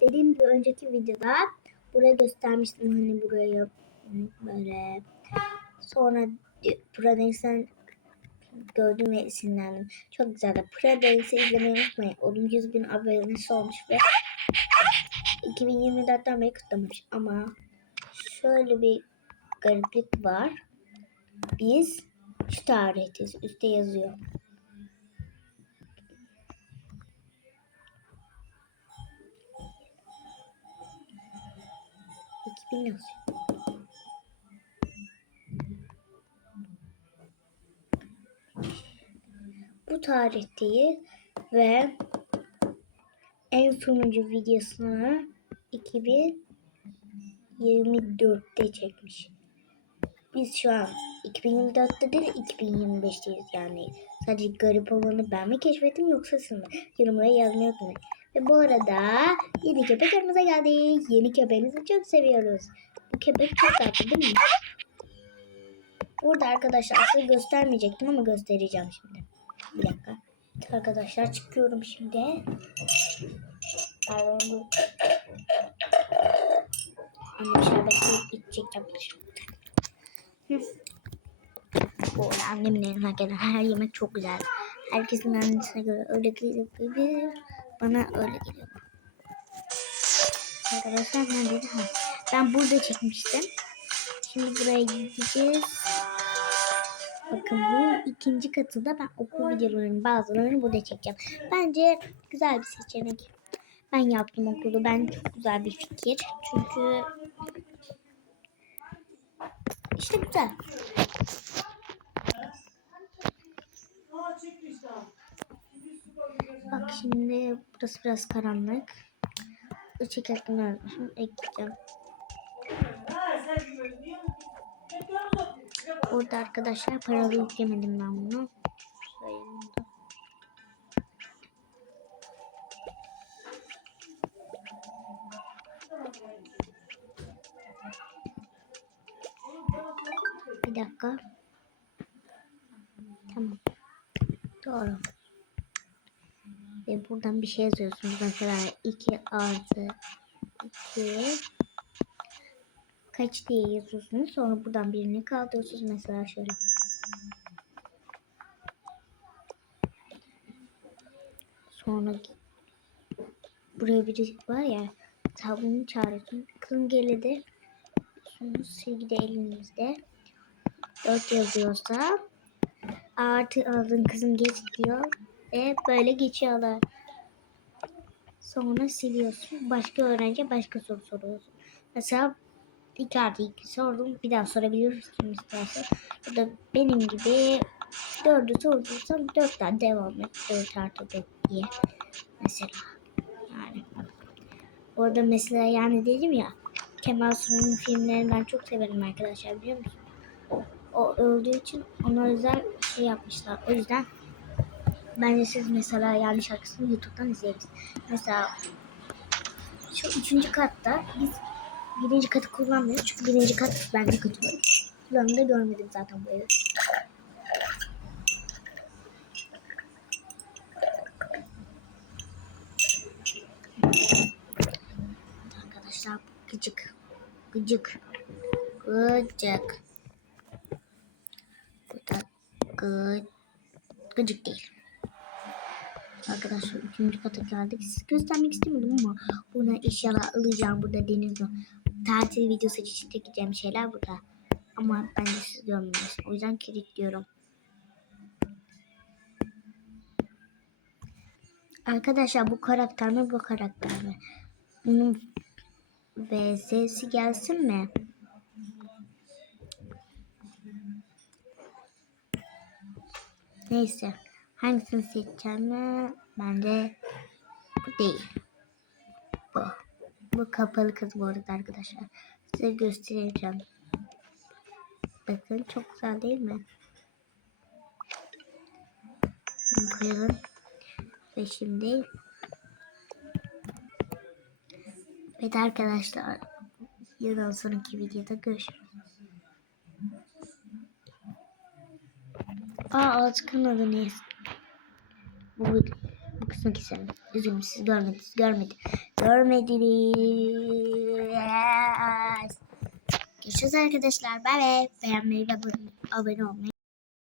dediğim gibi önceki videoda buraya göstermiştim hani burayı böyle. Sonra Pradens'ten gördüm ve esinlendim. Çok güzeldi. Pradens'i izlemeyi unutmayın. Onun 100 bin abonesi olmuş ve 2024'ten beri kutlamış. Ama şöyle bir gariplik var. Biz şu tarihteyiz. Üstte yazıyor. Yazıyor. Bu tarihteyiz ve en sonuncu videosunu 2024'te çekmiş. Biz şu an 2024'te değil 2025'teyiz yani. Sadece garip olanı ben mi keşfettim yoksa siz mi? Yorumlara yazmayı unutmayın. Ve bu arada yeni köpek aramıza geldi. Yeni köpeğimizi çok seviyoruz. Bu köpek çok tatlı değil mi? Burada arkadaşlar size göstermeyecektim ama göstereceğim şimdi. Bir dakika. Arkadaşlar çıkıyorum şimdi. Pardon. Annem şerbetli içecek yapmış. Bu arada annemin eline gelen her yemek çok güzel. Herkesin annesine göre öyle geliyor. Bana öyle geliyor. Arkadaşlar neredeydi? Ha. Ben burada çekmiştim. Şimdi buraya gideceğiz. Bakın bu ikinci katında ben okul videolarının bazılarını burada çekeceğim. Bence güzel bir seçenek. Ben yaptım okulu. Ben çok güzel bir fikir. Çünkü işte güzel. Bak şimdi burası biraz karanlık. Işık yakını unutmuşum. Ekleyeceğim. Orada arkadaşlar paralı yüklemedim ben bunu. Bir dakika. Doğru. Ve buradan bir şey yazıyorsunuz. Mesela 2 artı 2 kaç diye yazıyorsunuz. Sonra buradan birini kaldırıyorsunuz. Mesela şöyle. Sonra buraya biri var ya tablonu çağırıyorsun. Gelidi. Sonra silgi de elinizde. 4 yazıyorsa artı aldın kızım geç diyor. Ve böyle geçiyorlar. Sonra siliyorsun. Başka öğrenci başka soru soruyorsun. Mesela 2 artı 2 sordum. Bir daha sorabilirsin istersen. Ya da benim gibi 4'ü sordursam 4'ten devam et. 4 artı 4 diye. Mesela. Yani. Orada mesela yani dedim ya Kemal Sunal'ın filmlerini ben çok severim arkadaşlar biliyor musun? O öldüğü için ona özel şey yapmışlar. O yüzden bence siz mesela yani şarkısını YouTube'dan izleyebilirsiniz. Mesela şu üçüncü katta biz birinci katı kullanmıyoruz. Çünkü birinci kat bence kötü. Kullanımda görmedim zaten bu evi. Arkadaşlar gıcık. Gıcık. Gıcık. Gı gıcık değil. Arkadaşlar üçüncü kata geldik. Size göstermek istemedim ama buna eşyalar alacağım. Burada deniz var. Tatil videosu için çekeceğim şeyler burada. Ama bence siz görmüyorsunuz. O yüzden kilitliyorum. Arkadaşlar bu karakter mi bu karakter mi? Bunun VS'si gelsin mi? Neyse. Hangisini seçeceğim bence bu değil. Bu. Bu kapalı kız bu arada arkadaşlar. Size göstereceğim. Bakın çok güzel değil mi? Bunu koyalım. Ve şimdi Evet arkadaşlar. Yıldan sonraki videoda görüşürüz. Aa Altık'ın adı neyse. Bu, bu kız basmak isterim. Üzgünüm siz görmediniz. Görmedi. Görmediniz. Görüşürüz arkadaşlar. Bay bay. Beğenmeyi ve abone olmayı